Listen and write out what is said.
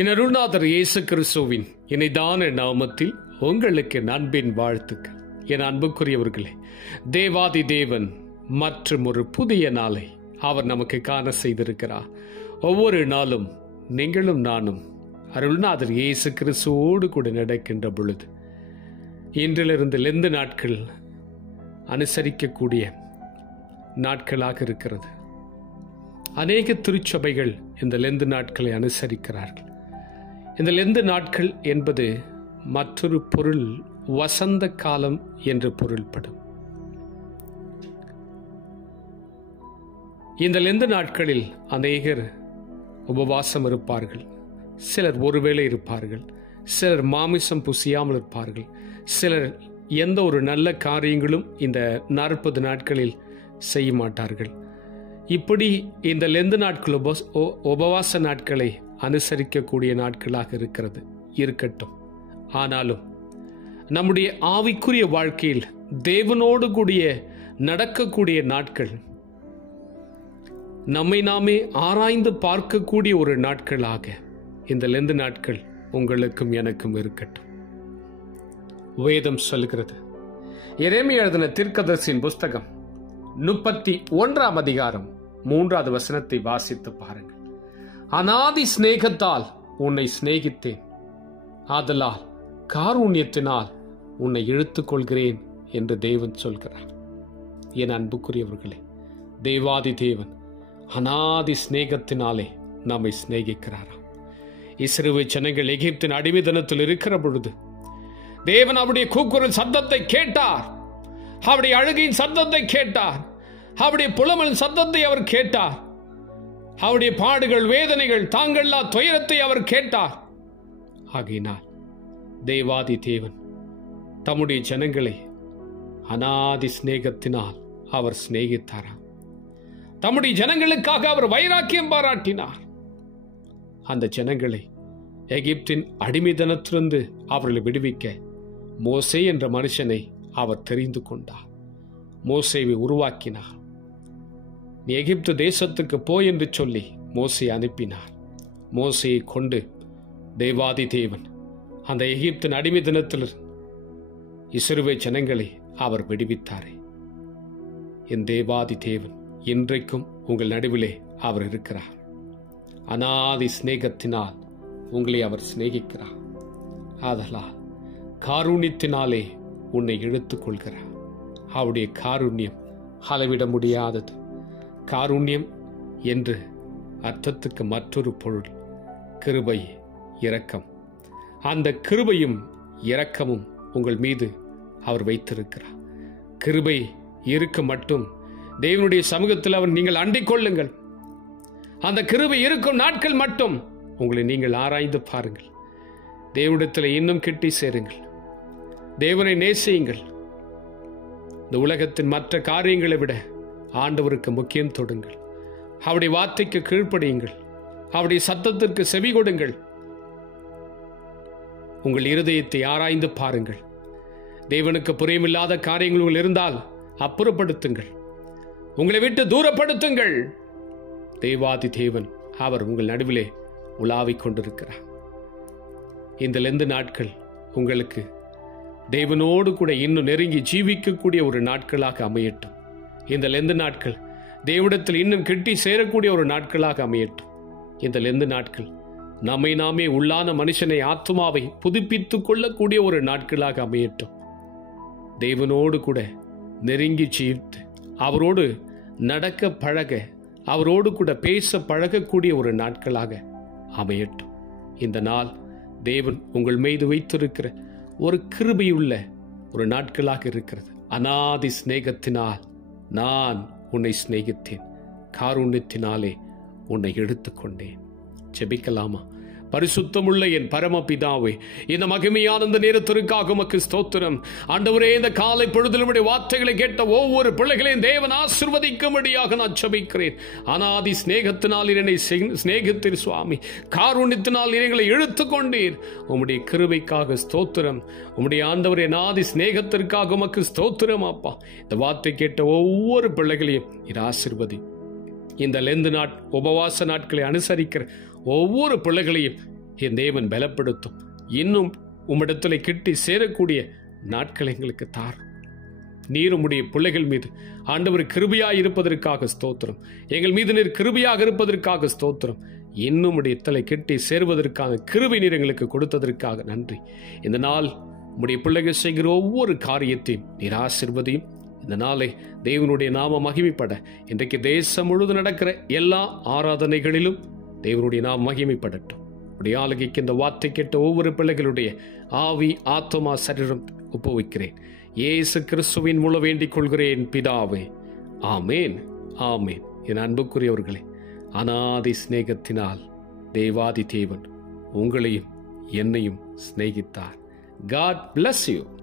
என் அருள்நாதர் இயேசு கிறிஸ்துவின் இணைதான நாமத்தில் உங்களுக்கு அன்பின் வாழ்த்துக்கள். என் அன்புக்குரியவர்களே, தேவாதி தேவன் மற்றும் ஒரு புதிய நாளை அவர் நமக்கு காண செய்திருக்கிறார். ஒவ்வொரு நாளும் நீங்களும் நானும் அருள்நாதர் இயேசு கிறிஸ்துவோடு கூட நடக்கின்ற பொழுது இன்றிலிருந்து லெந்து நாட்கள் அனுசரிக்கக்கூடிய நாட்களாக இருக்கிறது. அநேக திருச்சபைகள் இந்த லெந்து நாட்களை அனுசரிக்கிறார்கள். இந்த லெந்து நாட்கள் என்பது மற்றொரு பொருள் வசந்த காலம் என்று பொருள்படும். இந்த லெந்து நாட்களில் அநேகர் உபவாசம் இருப்பார்கள். சிலர் ஒருவேளை இருப்பார்கள். சிலர் மாமிசம் புசியாமல் இருப்பார்கள். சிலர் எந்த ஒரு நல்ல காரியங்களும் இந்த 40 நாட்களில் செய்ய மாட்டார்கள். இப்படி இந்த லெந்து நாட்கள் உபவாச நாட்களை அனுசரிக்கக்கூடிய நாட்களாக இருக்கட்டும். ஆனாலும் நம்முடைய ஆவிக்குரிய வாழ்க்கையில் தேவனோடு கூடிய நடக்கக்கூடிய நாட்கள், நம்மை நாமே ஆராய்ந்து பார்க்கக்கூடிய ஒரு நாட்களாக இந்த லெந்து நாட்கள் உங்களுக்கும் எனக்கும் இருக்கட்டும். வேதம் சொல்கிறது, எரேமியா எழுதின தீர்க்கதரிசியின் புஸ்தகம் 31ஆம் அதிகாரம் 3வது வசனத்தை வாசித்து பாருங்கள். அநாதி சிநேகத்தால் உன்னை சிநேகித்தேன், ஆதலால் காருண்யத்தினால் உன்னை இழுத்துக் கொள்கிறேன் என்று தேவன் சொல்கிறார். என் அன்புக்குரியவர்களே, தேவாதி தேவன் அநாதி சிநேகத்தினாலே நம்மை சிநேகிக்கிறாராம். இஸ்ரவேல் ஜனங்கள் எகிப்தின் அடிமைத்தனத்தில் இருக்கிற பொழுது தேவன் அவருடைய கூக்குரல் சத்தத்தை கேட்டார். அவருடைய அழுகையின் சத்தத்தை கேட்டார். அவருடைய புலம்பலின் சத்தத்தை அவர் கேட்டார். அவருடைய பாடுகள், வேதனைகள், தாங்கல்லா துயரத்தை அவர் கேட்டார். ஆகையினால் தேவாதி தேவன் தம்முடைய ஜனங்களை அநாதி சிநேகத்தினால் அவர் சிநேகித்தாராம். தம்முடைய ஜனங்களுக்காக அவர் வைராக்கியம் பாராட்டினார். அந்த ஜனங்களை எகிப்தின் அடிமைத்தனத்திலிருந்து அவர்களை விடுவிக்க மோசே என்ற மனுஷனை அவர் தெரிந்து கொண்டார். மோசேவை உருவாக்கினார். நீ எகிப்து தேசத்துக்கு போய் என்று சொல்லி மோசே அனுப்பினார். மோசையை கொண்டு தேவாதி தேவன் அந்த எகிப்தின் அடிமைத்தனத்தில் இஸ்ரவேல் ஜனங்களை அவர் விடுவித்தாரே. என் தேவாதி தேவன் இன்றைக்கும் உங்கள் நடுவிலே அவர் இருக்கிறார். அநாதி சிநேகத்தினால் உங்களை அவர் சிநேகிக்கிறார். ஆதலால் காருண்யத்தினாலே உன்னை இழுத்துக் கொள்கிறார். அவருடைய காருண்யம் அளவிட முடியாதது. காருண்யம் என்று அர்த்தத்துக்கு மற்றொரு பொருள் கிருபை, இரக்கம். அந்த கிருபையும் இரக்கமும் உங்கள் மீது அவர் வைத்திருக்கிறார். கிருபை இருக்க மட்டும் தேவனுடைய சமூகத்தில் அவர் நீங்கள் அண்டிக் கொள்ளுங்கள். அந்த கிருபை இருக்கும் நாட்கள் மட்டும் உங்களை நீங்கள் ஆராய்ந்து பாருங்கள். தேவனிடத்தில் இன்னும் கிட்டி சேருங்கள். தேவனை நேசியுங்கள். இந்த உலகத்தின் மற்ற காரியங்களை விட ஆண்டவருக்கு முக்கியம் தொடுங்கள். அவருடைய வார்த்தைக்கு கீழ்ப்படியுங்கள். அவருடைய சத்தத்திற்கு செவி கொடுங்கள். உங்கள் இருதயத்தை ஆராய்ந்து பாருங்கள். தேவனுக்கு புரியமில்லாத காரியங்கள் இருந்தால் அப்புறப்படுத்துங்கள். உங்களை விட்டு தூரப்படுத்துங்கள். தேவாதி தேவன் அவர் உங்கள் நடுவிலே உலாவிக் கொண்டிருக்கிறார். இந்த லெந்து நாட்கள் உங்களுக்கு தேவனோடு கூட இன்னும் நெருங்கி ஜீவிக்கக்கூடிய ஒரு நாட்களாக அமையட்டும். இந்த லெந்து நாட்கள் தேவனிடத்தில் இன்னும் கிட்டி சேரக்கூடிய ஒரு நாட்களாக அமையட்டும். இந்த லெந்து நாட்கள் நம்மை நாமே உள்ளான மனுஷனை, ஆத்மாவை புதுப்பித்துக் கொள்ளக்கூடிய ஒரு நாட்களாக அமையட்டும். தேவனோடு கூட நெருங்கி ஜீவித்து அவரோடு நடக்க பழக, அவரோடு கூட பேச பழகக்கூடிய ஒரு நாட்களாக அமையட்டும். இந்த நாள் தேவன் உங்கள் மீது வைத்திருக்கிற ஒரு கிருபையுள்ள ஒரு நாட்களாக இருக்கிறது. அநாதி சிநேகத்தினால் நான் உன்னை சிநேகித்தேன், காருண்யத்தினாலே உன்னை எடுத்துக்கொண்டேன். ஜெபிக்கலாமா? பரிசுத்தமுள்ள என் பரமபிதாவே, இந்த மகிமையான இந்த நேரத்திற்காக உமக்கு ஸ்தோத்திரம். ஆண்டவரே, இந்த காலை பொழுதில் உம்முடைய வார்த்தைகளை கேட்ட ஒவ்வொரு பிள்ளைகளையும் தேவன் ஆசீர்வதிக்கும்படியாக நான் ஜெபிக்கிறேன். அநாதி சிநேகத்தினால் என்னை சிநேகித்தீர் சுவாமி. காருண்யத்தினால் எங்களை இழுத்துக் கொண்டீர். உம்முடைய கிருபைக்காக ஸ்தோத்திரம். உம்முடைய ஆண்டவரே, அநாதி சிநேகத்திற்காக உமக்கு ஸ்தோத்திரம் அப்பா. இந்த வார்த்தை கேட்ட ஒவ்வொரு பிள்ளைகளையும் இது ஆசீர்வதி. இந்த லெந்து உபவாச நாட்களை அனுசரிக்கிற ஒவ்வொரு பிள்ளைகளையும் என் தேவன் பலப்படுத்தும். இன்னும் உம்மிடத்தில் கிட்டி சேரக்கூடிய நாட்கள் எங்களுக்கு தார். நீர் உம்முடைய பிள்ளைகள் மீது ஆண்டவர் கிருபையாய் இருப்பதற்காக ஸ்தோத்திரம். எங்கள் மீது நீர் கிருபையாக இருப்பதற்காக ஸ்தோத்திரம். இன்னும் உடைய தலை கிட்டி சேருவதற்கான கிருபை நீர் எங்களுக்கு கொடுத்ததற்காக நன்றி. இந்த நாள் உம்முடைய பிள்ளைகள் செய்கிற ஒவ்வொரு காரியத்தையும் நீர் ஆசீர்வதியும். இந்த நாளை தேவனுடைய நாம மகிமைப்பட இன்றைக்கு தேசம் முழுது நடக்கிற எல்லா ஆராதனைகளிலும் தேவனுடைய நாம மகிமைப்படட்டும். உடைய ஆளுகைக்கு இந்த வார்த்தை கேட்ட ஒவ்வொரு பிள்ளைகளுடைய ஆவி, ஆத்மா, சரீரம் ஒப்புவிக்கிறேன். இயேசு கிறிஸ்துவின் மூலம் வேண்டிக் கொள்கிறேன் பிதாவே. ஆமேன், ஆமேன். என் அன்புக்குரியவர்களே, அநாதி சிநேகத்தினால் தேவாதி தேவன் உங்களையும் என்னையும் சிநேகித்தார். God bless you.